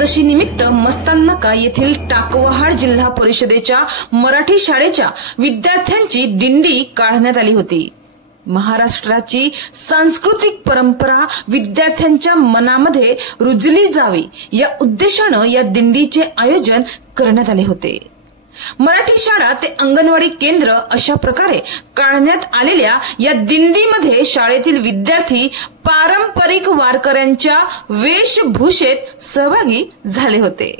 एकादशी निमित्त मस्ताननाका येथील टाकवहाड जिल्हा परिषदेच्या मराठी शाळेच्या विद्यार्थ्यांची दिंडी काढण्यात आली होती। महाराष्ट्राची सांस्कृतिक परंपरा विद्यार्थ्यांच्या मनामध्ये रुजली जावी या उद्देशाने या दिंडीचे आयोजन करण्यात आले होते। मराठी शाळा ते अंगणवाडी केंद्र अशा प्रकारे काढण्यात आलेल्या या दिंडीमध्ये शाळेतील विद्यार्थी पारंपरिक वारकऱ्यांच्या वेशभूषेत सहभागी झाले होते।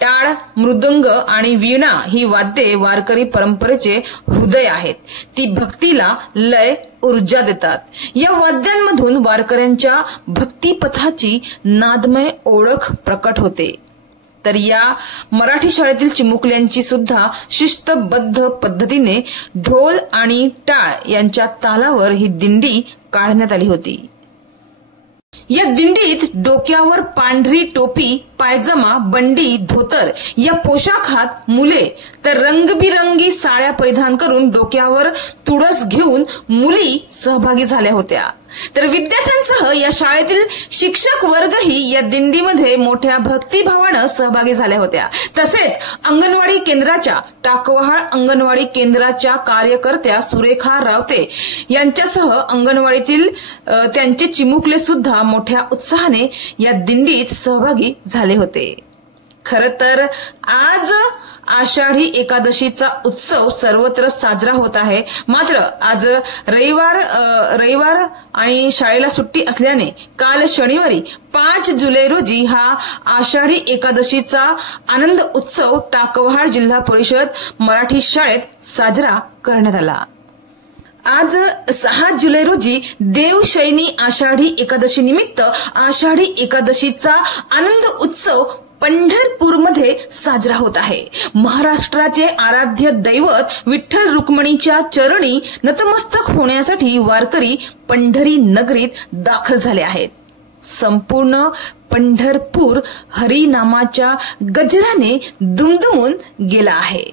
टाळ, मृदंग आणि वीणा ही वाद्ये वारकरी परंपरेचे हृदय आहेत। ती भक्तीला लय, ऊर्जा देतात। या वाद्यांमधून वारकऱ्यांच्या भक्तिपथाची नादमय ओळख प्रकट होते। तर या मराठी शाळेतील चिमुकल्यांची सुद्धा शिस्तबद्ध पद्धतीने ढोल आणि टाळ यांच्या तालावर ही दिंडी काढण्यात आली होती। या दिंडीत डोक्यावर पांढरी टोपी, पायजमा, बंडी, धोतर या पोशाखात मुले तर रंगबिरंगी साड्या परिधान करून डोक्यावर तुळस घेऊन मुली सहभागी झाल्या होत्या। तर विद्यार्थ्यांसह या शाळेतील शिक्षक वर्गही या दिंडीमध्ये मोठ्या भक्तिभावाने सहभागी झाल्या होत्या। तसेच अंगणवाडी केंद्राच्या टाकवहाड अंगणवाडी केंद्राच्या कार्यकर्त्या सुरेखा रावते यांच्यासह अंगणवाडीतील त्यांचे चिमुकले सुद्धा मोठ्या उत्साहाने या दिंडीत सहभागी झाले होते। खरं तर आज आषाढी एकादशीचा उत्सव सर्वत्र साजरा होत आहे। मात्र आज रविवार आणि शाळेला सुट्टी असल्याने काल शनिवारी 5 जुलै रोजी हा आषाढी एकादशीचा आनंद उत्सव टाकवहाड जिल्हा परिषद मराठी शाळेत साजरा करण्यात आला। आज 6 जुलै रोजी देवशयनी आषाढी एकादशी निमित्त आषाढी एकादशीचा आनंद उत्सव पंढरपूरमध्ये साजरा होत आहे। महाराष्ट्राचे आराध्य दैवत विठ्ठल रुक्मिणीच्या चरणी नतमस्तक होण्यासाठी वारकरी पंढरी नगरीत दाखल झाले आहेत। संपूर्ण पंढरपूर हरिनामाच्या गजराने दुमदुमून गेला आहे।